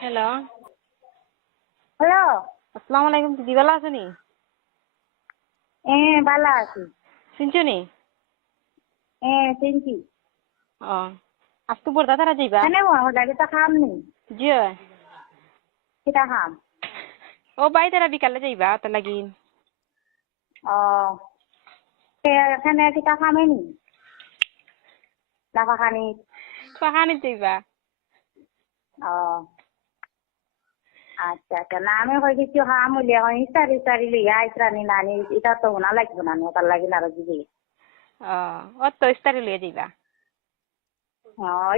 Hello, hello. আসসালামু আলাইকুম। দিদি ভালো আছো নি? ভালো আছি। শুনছো নি? চিনছি। ও, আজকে বড় দাদারা যাইবা? কেন লাগে তো খাম নি? জি। কিটা খাম? ও বাই তারা বিকালে যাইবা তার লাগি। ও এখানে কিটা খামে নি? লাফা খানি। পাহানি যাইবা? ও আচ্ছা আচ্ছা, না আমি হয়ে কিছু খাম হইলে এখন ইস্তারি লইয়া আইসরানি নানি এটা তো না লাগবে না তার লাগি না দিবি। ও তো ইস্তারি লিয়ে যাইবা।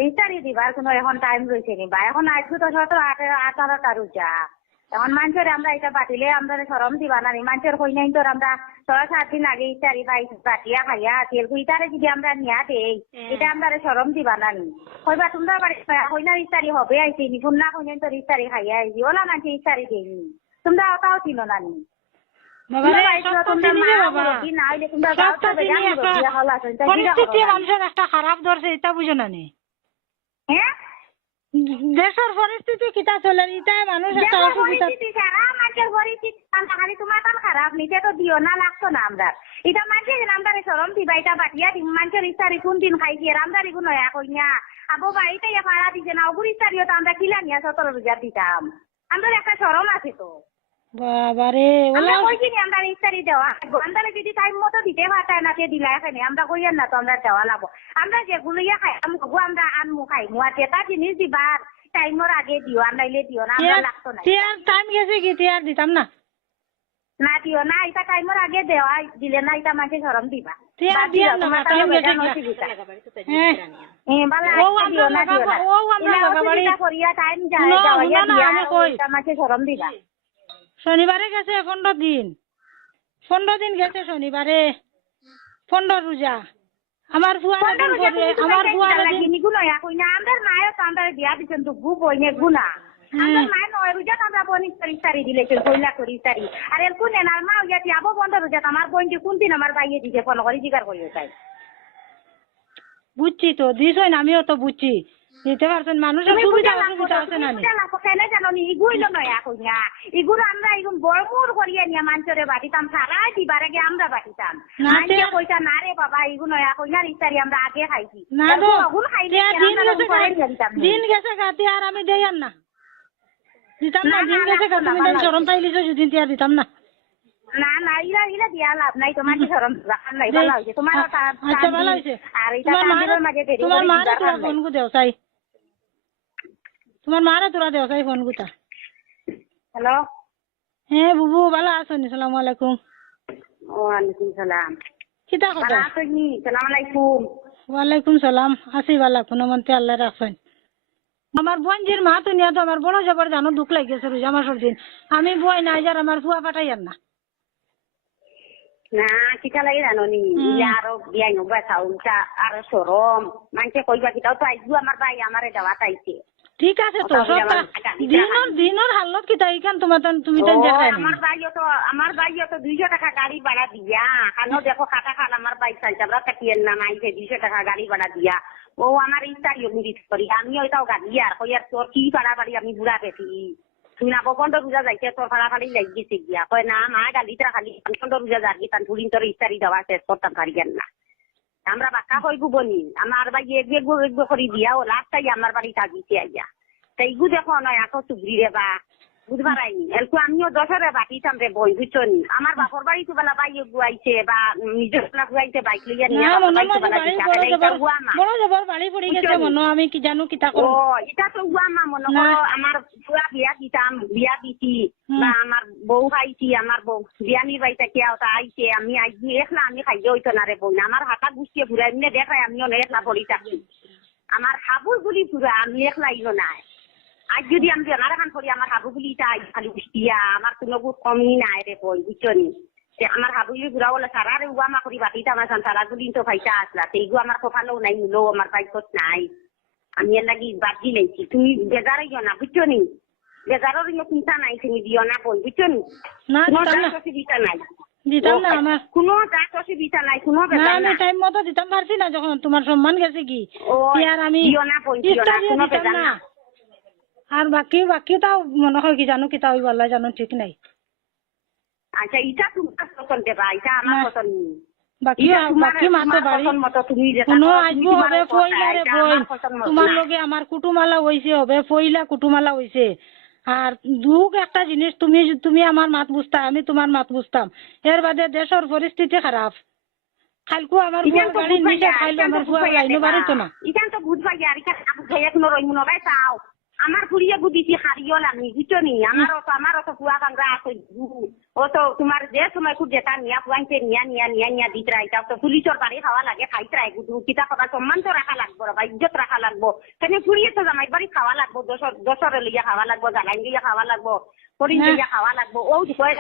ইস্তারি দিবার কোনো এখন টাইম রয়েছে নি বা এখন আসবো তো শত 18টা রোজা। এখন মানুষের আমরা এটা বাতিলে আমরা সরম দিবা না মানুষের হই নাই তোর আমরা 6-7 দিন আগে ইস্তারি বাটিয়া খাইয়া তেল ইটারে যদি আমরা নিয়া দেই এটা আমরা সরম দিবা না নি হইবা তোমরা বাড়ি হইনা ইস্তারি হবে আইছি নি না হইনা তোর ইস্তারি খাইয়া আইছি ওলা মানুষ ইস্তারি দেয়নি তোমরা ওটাও চিনো না নি মানুষের একটা খারাপ ধরছে এটা বুঝো না নি দেশের পরিস্থিতি কিতা চলে এটা মানুষ একটা অসুবিধা তোমার খারাপ নিতে তো দিও না লাগতো না আমরা এটা মানুষের আমদারে সরম দিবা এটা বাটিয়া দিম মানুষের ইস্তারি কোন দিন খাইছি আমদারি কোন নয়া কইনা আবো বাড়িতে ভাড়া দিছে না অগুর ইস্তারিও তো আমরা কিলা নিয়ে 17 রোজা দিতাম আমাদের একটা সরম আছে তো বাবারে আমরা কইছি আমরা ইস্তারি দেওয়া আমরা যদি টাইম মতো দিতে পারতাম না দিলা এখানে আমরা কইয়ার না তো আমরা দেওয়া লাগবো আমরা যেগুলো খাই আমরা আনমু খাইমু আর যেটা জিনিস দিবার টাইমের আগে দিও আর নাইলে দিও না আমরা লাগতো না টাইম গেছে কি তিয়ার দিতাম না না দিও না এটা টাইমের আগে দেওয়া দিলে না এটা মাঝে সরম দিবা সরম দিবা শনিবারে গেছে 15 দিন গেছে শনিবারে 15 রোজা আমার বুয়া আমার বুয়া আমাদের মায়ের তো আমরা বিয়া দিচ্ছেন তো গু বইনে গুনা আমাদের মায়ের 9 রোজা আমরা বনি তারি দিলেছেন কইলা করি তারি আর এর কোন আর মা হইয়া আবো 15 রোজা আমার বোনটি কোন দিন আমার বাইয়ে দিতে ফোন করে জিজ্ঞাসা করিও তাই বুঝছি তো দিছই আমিও তো বুঝছি দিতে পারছেন মানুষের সুবিধা অসুবিধা আছে না কেন জানো নি ইগুইল নয় কইনা ইগুর আমরা ইগুন বড়মুর করিয়া নিয়ে মানুষের বাটিতাম সারা দিবার আগে আমরা বাটিতাম মানুষে কইতা না রে বাবা ইগুন নয় কইনা ইস্তারি আমরা আগে খাইছি না তো দিন গেছে গাতি আর আমি দেই না দিতাম না দিন গেছে তুমি দেন শরম পাইলিছো সেদিন তিয়া দিতাম না না না ইলা দিয়া লাভ নাই তোমার কি শরম নাই ভালো হইছে তোমার আচ্ছা ভালো হইছে আর এটা আমাদের মাঝে দেরি তোমার মারে তোরা ফোন কো দেও চাই তোমার মারে তোরা দেও চাই ফোন কোতা হ্যালো হ্যাঁ বুবু ভালো আছো নি আসসালামু আলাইকুম ওয়ালাইকুম সালাম কিতা কথা ভালো আছো নি সালাম আলাইকুম ওয়ালাইকুম সালাম আসি ভালো কোনো মন্তে আল্লাহ রাখছেন আমার বোনজির মা তো নিয়ে তো আমার বড় জবর জানো দুঃখ লাগিয়েছে রোজা মাসের দিন আমি বই নাই যার আমার ফুয়া পাঠাই আর না না কিটা লাগে জানো নি আরো বিয়াই নবা চাউলটা আরো সরম মানুষে কইবা কিটাও তো আইজু আমার ভাই আমারে দেওয়া চাইছে ঠিক আছে তো দিনের হালত কিটা ইখান তোমার তুমি তো আমার ভাইও তো 200 টাকা গাড়ি ভাড়া দিয়া খানো দেখো খাটা খান আমার ভাই চাইছে আমরা কাটিয়েন না মাইছে 200 টাকা গাড়ি ভাড়া দিয়া ও আমার ইস্তারিও মিরিট করি আমিও এটাও গাড়ি আর কইয়ার তোর কি ভাড়া বাড়ি আমি বুড়া পেটি তুই না 15 রোজা যাইছে তোর ভাড়া ভাড়ি লাগিয়েছে গিয়া কয় না মা গালিটা খালি 15 রোজা যাবি তান ধুলিন তোর ইস্তারি দেওয়া শেষ করতাম পারিয়েন না আমরা বাক্কা কইবো বনি আমার ভাই এক করি দিয়া ও লাস্টাই আমার বাড়ি থাকিছে আইয়া তাই গু দেখো নয় এখন চুগরি রে বা বুঝবার আইনি এলকু আমিও 10 বাটিতাম রে বই বুঝছো নি আমার বাপর বাড়ি তো বেলা বাইয়ে গুয়াইছে বা নিজের গুয়াইছে বাইক লইয়া নিয়ে আমি কি জানো কিতা করব এটা তো গুয়ামা মনে করো আমার পুরা বিয়া দিতাম বিয়া দিছি বা আমার বউ খাইছি আমার বউ বিয়ানি বাইটা কিয়া ওটা আইছে আমি আইছি একলা আমি খাইয়ে হইতো না রে বই আমার হাতা গুছিয়ে ঘুরাই এমনি দেখাই আমিও একলা পড়ি থাকি আমার হাবুর গুলি পুরা আমি একলা ইলো নাই আজ যদি আমি বেমার খান করি আমার হাবুগুলি খালি উষ্টিয়া আমার কোনো কমই নাই রে বই বুঝছো নি আমার হাবুগুলি ঘুরা বলে সারা রে উমা করি বাটিটা আমার সারাগুলি তো ভাইটা আসলা সেইগু আমার কপালেও নাই মুলো আমার বাইকত নাই আমি এর লাগি বাদ দিলেছি তুমি বেজার ইয় না বুঝছো নি বেজারের চিন্তা নাই তুমি দিও না বই বুঝছো নি অসুবিধা নাই দিতাম না আমার কোনো দাঁত অসুবিধা নাই কোনো না আমি টাইম মতো দিতাম পারছি না যখন তোমার সম্মান গেছে কি আর আমি দিও না বই দিও না কোনো বেজার না আর বাকিটাও মনে হয় কি জানো কিতা হইব আল্লাহ জানো ঠিক নাই। আচ্ছা এটা তোমার পছন্দ দেবা, এটা আমার না। পছন্দ নেই। বাকি মাতে বাড়ি কোনো আসবো হবে ফইলারে বই তোমার লগে আমার কুটুমালা হইছে হবে ফইলা কুটুমালা হইছে। আর দুঃখ একটা জিনিস তুমি আমার মাত বুঝতা আমি তোমার মাত বুঝতাম, এর বাদে দেশের পরিস্থিতি খারাপ। খালকু আমার বুয়ার গাড়ির নিচে খাইলো আমার বুয়া লাইনো বাড়িতো না। ইখান তো বুঝবাই আর ইখান আবু ভাইয়া কোনো রইমু নবাই চাও আমার ফুরিয়ে বুঝিছি হারিও লাগনি বুঝছো নি আমারও তো কুয়া কাংরা আছে ও তো তোমার যে সময় খুব যেটা নিয়া পুয়াইতে নিয়া দিতে রাইতা তো পুলিশের বাড়ি খাওয়া লাগে খাইতে রাই গুদু কিতা কথা সম্মান তো রাখা লাগবো বা ইজ্জত রাখা লাগবো কেন ফুরিয়ে তো জামাই বাড়ি খাওয়া লাগবো দশরে লইয়া খাওয়া লাগবো জাগাইন লইয়া খাওয়া লাগবো ফরিন লইয়া খাওয়া লাগবো ও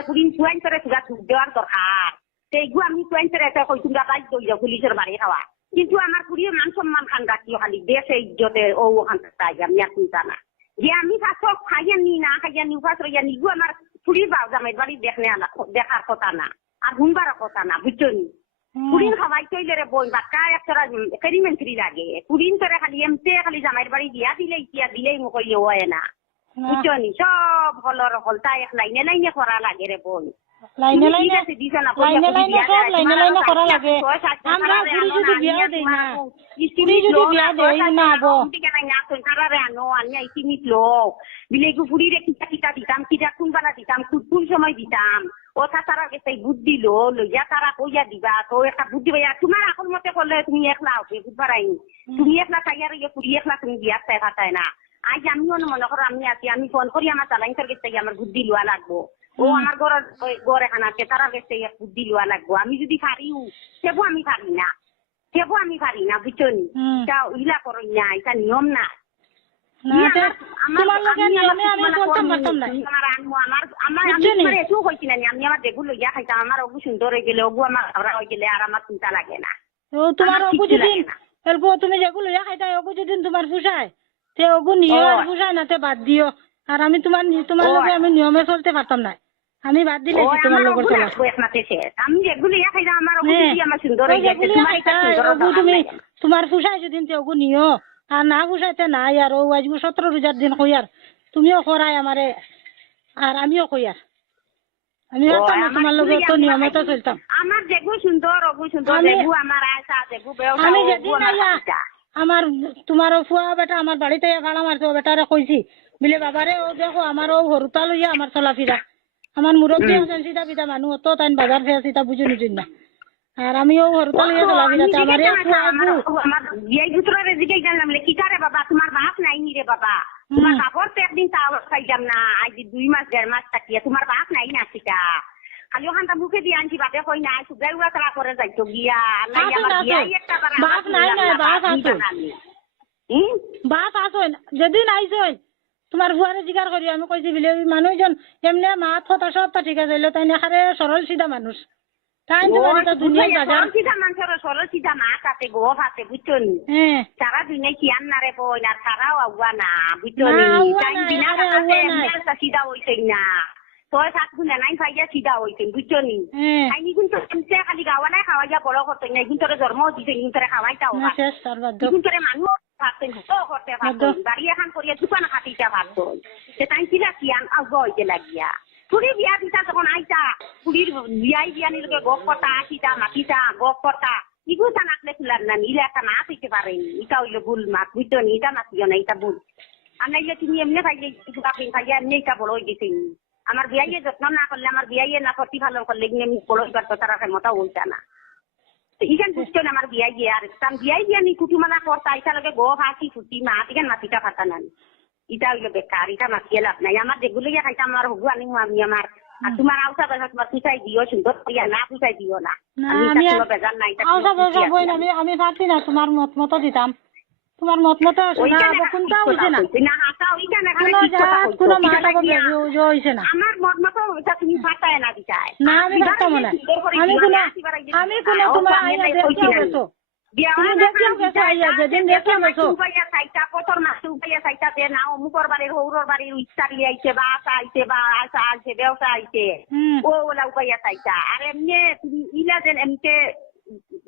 ফুরিন পুয়াইন করে সুগা ধুপ দেওয়ার দরকার সেইগু আমি পুয়াইন করে একটা কই তোমরা বাইক দইয়া পুলিশের বাড়ি খাওয়া কিন্তু আমার ফুরিয়ে মান সম্মান খান রাখিও খালি দেশে ইজ্জতে ও ওখান তাই আমি আর চিন্তা না যে আমি সব খাইয়া নি না খাইয়া নি উপাস রইয়া নিগু আমার ফুরি বাউ জামাই বাড়ি দেখার কথা না আর ঘুমবার কথা না বুঝছো নি পুরিন খাওয়াই চইলে রে বই বাক্কা একটা এক্সপেরিমেন্টারি লাগে পুরিন করে খালি এমতে খালি জামাইয়ের বাড়ি দিয়া দিলেই মুখই হয় না বুঝছো নি সব হলর হলতা এক লাইনে করা লাগে রে বই লাইনে করা লাগে। আমরা পুরি যদি বিয়া দেই না পুরি যদি বিয়া দেই না হবো বিলেগু ফুরিরে কিতা দিতাম কিতা কোনবেলা দিতাম কোন সময় দিতাম ও তারা গেছে বুদ্ধি লইয়া তারা কইয়া দিবা তো একটা বুদ্ধি ভাইয়া তোমার আকল মতে করলে তুমি একলা হবে বুধবার আইনি তুমি একলা চাইয়ার ইয়ে ফুরি একলা তুমি বিয়া চাই খাতায় না আজ আমিও মনে করো আমি আছি আমি ফোন করি আমার চালাইনটার গেছে আমার বুদ্ধি লোয়া লাগবো ও আমার ঘর এখানে আছে তারা গেছে বুদ্ধি লোয়া লাগবো আমি যদি পারিও সেবো আমি পারি না বুঝছো নি ইলা করো না এটা নিয়ম না আমি আমার দেবু লইয়া খাইতাম আমার অগু সুন্দর হয়ে গেলে অগু আমার ঘরা হয়ে গেলে আর আমার চিন্তা লাগে না তোমার অগু যেদিন তুমি যেগুলো লইয়া খাইতা অগু যেদিন তোমার পুষায় তে অগু নিও আর পুষায় না তে বাদ দিও। আর আমি তোমার লগে আমি নিয়মে চলতে পারতাম না আমি বাদ দিলে তোমার লগর চলা আমি যেগুলো ইয়া খাইতাম আমার অগু যদি আমার সুন্দর হয়ে গেছে তুমি তোমার পুষায় যেদিন তে অগু নিও আর না পুষাইতে নাই আর ও আজবু 17 রোজার দিন কইয়ার তুমিও করাই আমারে আর আমিও কইয়ার আমি তোমার লগে তো নিয়মে তো চলতাম আমার যেগু সুন্দর অগু সুন্দর যেগু আমার আশা যেগু বেওটা আমি যেদিন আইয়া আমার তোমার ফুয়া বেটা আমার বাড়িতে ভাড়া মারছে ও বেটারে কইছি বলে বাবারে ও দেখো আমার ও হরুতা লইয়া আমার চলাফিরা আমার মুরব্বী আছেন সিধা বিধা মানুষ অত তাই বাজার ফেরা সিধা বুঝে নিজুন না আর আমিও হরুতা লইয়া চলাফিরা আমার আমার এই দুতরে দিকে গেলাম লে কিটারে বাবা তোমার বাপ নাই নি রে বাবা তোমার কাপড় তো একদিন তাও খাইতাম না আজ 2 মাস 1.5 মাস থাকিয়া তোমার বাপ নাই না সিটা খালি ওখানটা মুখে দিয়ে আনছি বাপে কই না সুগার উড়া তারা করে যাইতো গিয়া নাই আমার বিয়াই একটা বাপ নাই না বাপ আছে বাপ আছে যেদিন আইছই তোমার বুয়ারে জিগার করি আমি কইছি বলে ওই মানুষজন এমনি মাত কথা সবটা ঠিক আছে তাই নেখারে সরল সিধা মানুষ তাই তোমার দুনিয়ার বাজার সিধা মানুষের সরল সিধা মাছ আছে গো আছে বুঝছো নি সারা দুনিয়ায় কি আন্নারে বই না সারাও আগুয়া না বুঝছো নি তাই বিনা কথা সিধা হইছে না 6-7 গুণে নাই খাইয়া সিধা হইছে বুঝছো নি আইনি কিন্তু খালি গাওয়া নাই খাওয়াইয়া বড় করতে নাই কিন্তু জন্ম দিছে কিন্তু খাওয়াইতাও কিন্তু মানুষ ভাবতেন করতে ভাবতেন বাড়ি এখন করিয়া দোকান খাটিটা ভাবতেন সে তাই কিনা কি আগে লাগিয়া ফুরি বিয়া দিতা তখন আইতা ফুরির বিয়া নিলকে গপ করতা আসিতা মাতিতা গপ করতা ইগু তা নাকলে খুলার না নিলে একটা না হইতে পারেনি এটা হইলো ভুল মাছ বুঝতো নি এটা মাতিও না এটা ভুল আর নাইলে তুমি এমনি খাইলে খাইয়া এমনি এটা বড় হয়ে গেছে আমার বিয়াইয়ে যত্ন না করলে আমার বিয়াইয়ে না প্রতিপালন করলে এমনি বড় হইবার তো তারা ক্ষমতা হইতা না ইখান বুঝতো না আমার বিয়াইয়ে আর বিয়াই দিয়া নি কুটুমালা করতা এটা লগে গো হাসি ফুটি মা ইখান মাতিটা খাতা না এটা হইলো বেকার এটা মাতিয়ে লাভ নাই আমার যেগুলো ইয়া খাইতাম আমার হবু আনি আমি আমার আর তোমার আউসা বেজা তোমার পুষাই দিও সুন্দর করিয়া না পুষাই দিও না বেজার নাই আমি পারছি না তোমার মত মতো দিতাম তোমার মত মতো কোনটা হইছে না কোনো মাথা হইছে না আমার মত মতো তুমি ফাটায় না দিতাই না আমি পারতাম না আমি কোনো তোমার আইনা দেখিয়া গেছো তুমি দেখিয়া গেছো আইয়া যেদিন দেখিয়া গেছো উপাইয়া সাইটা কতর মাছ উপাইয়া সাইটা দে না অমুকর বাড়ির হৌরর বাড়ির ইচ্ছারি আইছে বা আসা আইছে বা আসা আইছে ব্যবসা আইছে ও ওলা উপাইয়া সাইটা আর এমনি তুমি ইলা যেন এমকে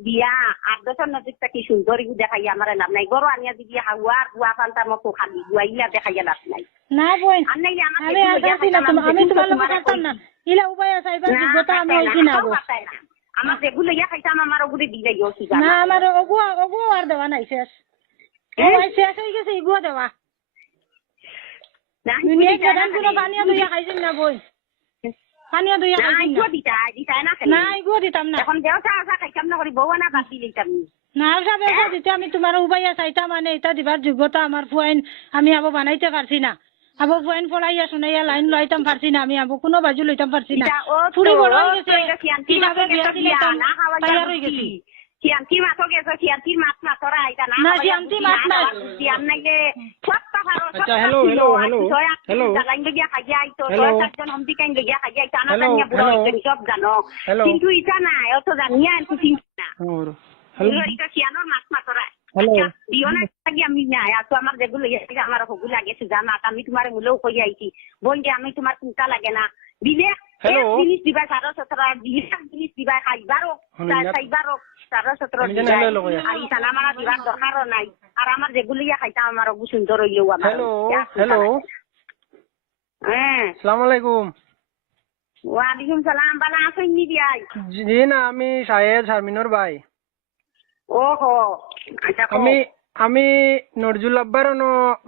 বিয়া 8 বছর নজিকটা কি সুন্দর দেখাইয়া আমার লাভ নাই গরো আনিয়া দিবি হাওয়ার গুয়া ফান্তার মতো খালি গুয়া ইলা দেখাইয়া লাভ নাই না বোন আর নাইলে আমার আমি আর পারছি না আমি তোমার লগে পারতাম না ইলা উপায় আছে এবার যোগ্যতা আমি হইছি না গো আমার যেগুলো ইয়া খাইতাম আমার ওগুলো দিলে গেছি না আমার ওগো আর দেওয়া নাই শেষ শেষ হয়ে গেছে ইগুয়া দেওয়া দুনিয়া প্রধান কোনো পানিয়া দুইয়া খাইছেন না বই পানিয়া দুইয়া খাইছেন না ইগুয়া দিতাম না এখন দেওয়া আসা খাইতাম না করি বউ না বাদ দিলাম না সব এসে দিতে আমি তোমার উপাইয়া চাইতাম মানে এটা দিবার যোগ্যতা আমার ফুয়াইন আমি আবো বানাইতে পারছি না আবো ফুয়াইন পড়াইয়া শুনাইয়া লাইন লইতাম পারছি না আমি আবো কোনো বাজু লইতাম পারছি না ফুড়ি বড় হয়ে গেছে কিভাবে বিয়া দিলাম তৈয়ার হয়ে গেছি সিয়ান্তির মাছ গেছে সিয়ান্তির মাছ না তোরা আইতা না না সিয়ান্তি মাছ না সিয়ান নাইলে সবটা ভালো আচ্ছা হ্যালো হ্যালো জাগাইন গিয়া খাইয়া আইতো তোর চারজন হমতি কাইন গিয়া খাইয়া আইতো না জানিয়া বুড়ো হইছে সব জানো কিন্তু ইটা না অত জানিয়া আনছি চিন্তা না এটা সিয়ানোর মাছ না তোরা দিও না গিয়া আমি না তো আমার যেগুলো ইয়া আমার হগু লাগে জানা আমি তোমার মূলেও কই আইছি বোন যে আমি তোমার চিন্তা লাগে না দিলে জিনিস দিবা 17.5 জিনিস দিবা খাইবারও খাইবারও 17.5 আর ইটা না মারা দিবার দরকারও নাই আর আমার যেগুলো ইয়া খাইতাম আমার হগু সুন্দর হইও আমার হ্যালো হ্যাঁ আসসালামু আলাইকুম ওয়ালাইকুম সালাম বালা আছেন নি বিয়াই জি না আমি শাহেদ শারমিনর ভাই ওহো আচ্ছা আমি নজরুল আব্বার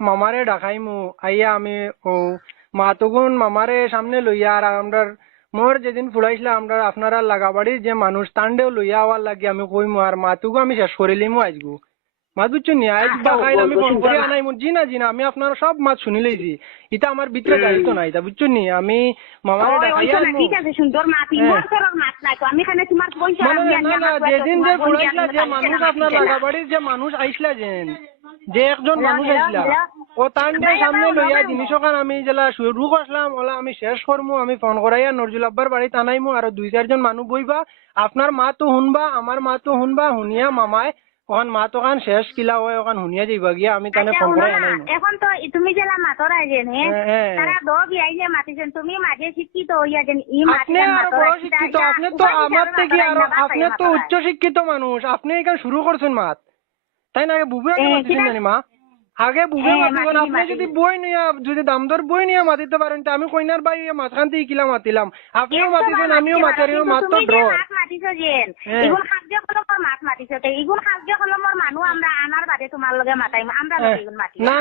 মামারে ডাকাইমু আইয়া আমি ও মাতুগুন মামারে সামনে লইয়া আর আমরা মোর যেদিন ফুলাইছিল আমরা আপনারা লাগাবাড়ির যে মানুষ তান্ডেও লইয়া আওয়ার লাগে আমি কইমু আর মাতুগু আমি শেষ করিলিমু আজগু মাছ বুঝছো নি আজ বাকাইল আমি ফোন করে আনাইমু জি না আমি আপনারা সব মাছ শুনি লইছি এটা আমার ভিতরে দায়িত্ব নাই তা বুঝছো নি আমি মামারে ডাকাইয়া ঠিক আছে সুন্দর মাছ ইমর করর মাছ নাই তো আমি খানে তোমার পয়সা না যেদিন যে ফুলাইছিল যে মানুষ আপনার লাগাবাড়ির যে মানুষ আইসলা যে একজন মানুষ আইসলা ও তান্ডে সামনে লইয়া জিনিস ওখান আমি যেলা শুরু করলাম ওলা আমি শেষ করমু আমি ফোন করাইয়া নজরুল আব্বার বাড়িতে আনাইমু আর 2-4 জন মানুষ বইবা আপনার মা তো শুনবা আমার মা তো শুনবা শুনিয়া মামায় ওখান মা তো ওখান শেষ কিলা হয় ওখান শুনিয়া যাইবা গিয়া আমি তানে ফোন করাই আনাইমু এখন তো তুমি যেলা মাতর আইছেন তারা দো বিয়াইলে মাতিছেন তুমি মাঝে শিক্ষিত হইয়া যেন ই আপনি আর বড় শিক্ষিত আপনি তো আমার থেকে আর আপনি তো উচ্চ শিক্ষিত মানুষ আপনি এখানে শুরু করছেন মাত তাই না বুবু আগে মাতিছেন জানি মা আগে বুবু মাতিবেন আপনি যদি বই নিয়া যদি দামদর বই নিয়া মাতিতে পারেন তো আমি কইনার ভাই মাঝখান থেকে কিলা মাতিলাম আপনিও মাতিছেন আমিও মাতারিও মাত্র ড্র মাতিছো যেন ইগুন খাদ্য কলমর মাছ মাতিছো তে ইগুন খাদ্য কলমর মানুষ আমরা আনার বাদে তোমার লগে মাতাইম আমরা লগে ইগুন মাতি না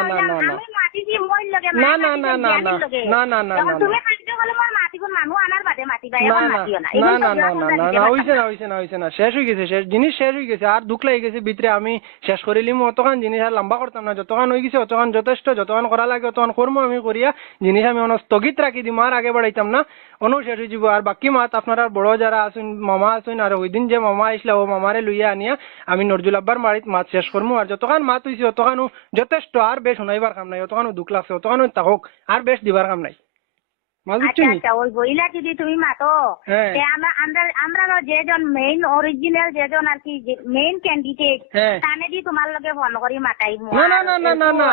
আমি মাতিছি মই লগে না তুমি খাদ্য কলমর মাতিগুন মানুষ আনার বাদে মাতিবা এখন মাতিও না না হইছে না শেষ হয়ে গেছে জিনিস শেষ হয়ে গেছে আর দুঃখ লাগে গেছে ভিতরে আমি শেষ করিলিম অতখান জিনিস আর লম্বা করতাম না যতখান হয়ে গেছে অতখান যথেষ্ট যতখান করা লাগে অতখান করবো আমি করিয়া জিনিস আমি স্থগিত রাখি দিম আর আগে বাড়াইতাম না শেষ হয়ে যাব আর বাকি মাত আপনারা বড় যারা আছেন মামা আছেন আর ওই দিন যে মামা আসলা ও মামারে লইয়া আনিয়া আমি নজরুল আব্বার বাড়িত মাছ শেষ করবো আর যতখান মাত হয়েছে অতখানো যথেষ্ট আর বেশ শুনাইবার কাম নাই অতখানো দুঃখ লাগছে অতখানো তাহক আর বেশ দিবার কাম নাই আচ্ছা ওই বইলা যদি তুমি মাতো আমরা যেজন মেইন অরিজিনাল যেজন আর কি মেইন ক্যান্ডিডেট তানে দি তোমার লগে ফোন করি মাতাই না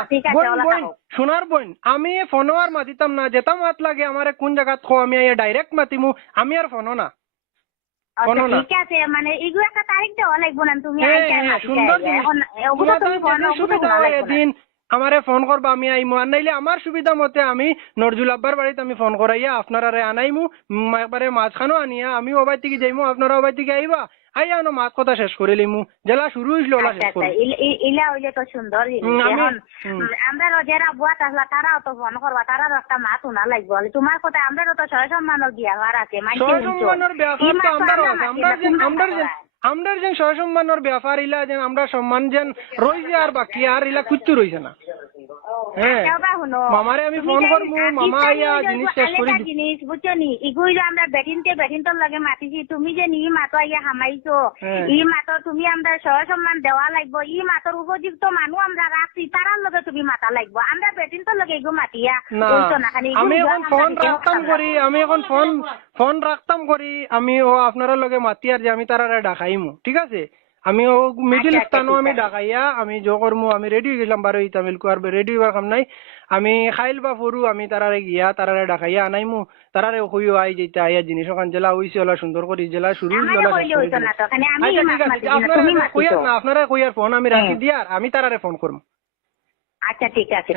শোনার বোন আমি ফোনও আর মাতিতাম না যেটা মাত লাগে আমার কোন জায়গাত খো আমি ডাইরেক্ট মাতিমু আমি আর ফোনও না ঠিক আছে মানে এগুলো একটা তারিখ দেওয়া লাগবো না তুমি সুবিধা হয় এদিন আমারে ফোন করবা আমি আইমু আর নাইলে আমার সুবিধা মতে আমি নজরুল আব্বার বাড়িতে আমি ফোন করাইয়া আপনারা আনাইমু একবারে মাছখানো আনিয়া আমি ওবাই থেকে যাইমু আপনারা ওবাই থেকে আইবা আইয়া আনো মাছ কথা শেষ করে লিমু জেলা শুরু হইছিল ওলা শেষ করব ইলা হইলে তো সুন্দর আমরা যারা বুয়া তাহলে তারাও তো ফোন করবা তারা একটা মাছ উনা লাগবে তোমার কথা আমরা তো সহসম্মানের বিয়ার আছে সহসম্মানের ব্যাপার তো আমরা যেন সহসম্মানের ব্যাপার ইলা যেন আমরা সম্মান যেন রইছে আর বাকি আর ইলা কিচ্ছু রইছে না মামারে আমি ফোন করবো মামা আইয়া জিনিস শেষ করে জিনিস বুঝছো নি ইগুইলো আমরা বেটিনতে লাগে মাতিছি তুমি যে ই মাতো আইয়া হামাইছো ই মাতো তুমি আমরা সহসম্মান দেওয়া লাগবো ই মাতর উপযুক্ত মানুষ আমরা রাখছি তারার লগে তুমি মাতা লাগবো আমরা বেটিনতে লগে এগু মাতিয়া আমি এখন ফোন রাখতাম করি আমি ও আপনারা লগে মাতি আর যে আমি তারা ডাকাইমু ঠিক আছে আমি ও মিডিল স্থানও আমি ডাকাইয়া আমি জো করমু আমি রেডি হয়ে গেলাম বারো তামিল কো আর রেডি হওয়ার কাম নাই আমি খাইল বা ফরু আমি তারারে গিয়া তারারে ডাকাইয়া আনাইমু তারারে কইও আই যেটা আইয়া জিনিস ওখান জেলা হইছে ওলা সুন্দর করে জেলা শুরু আপনারা কইয়ার ফোন আমি রাখি দিয়ার আমি তারারে ফোন করবো আচ্ছা ঠিক আছে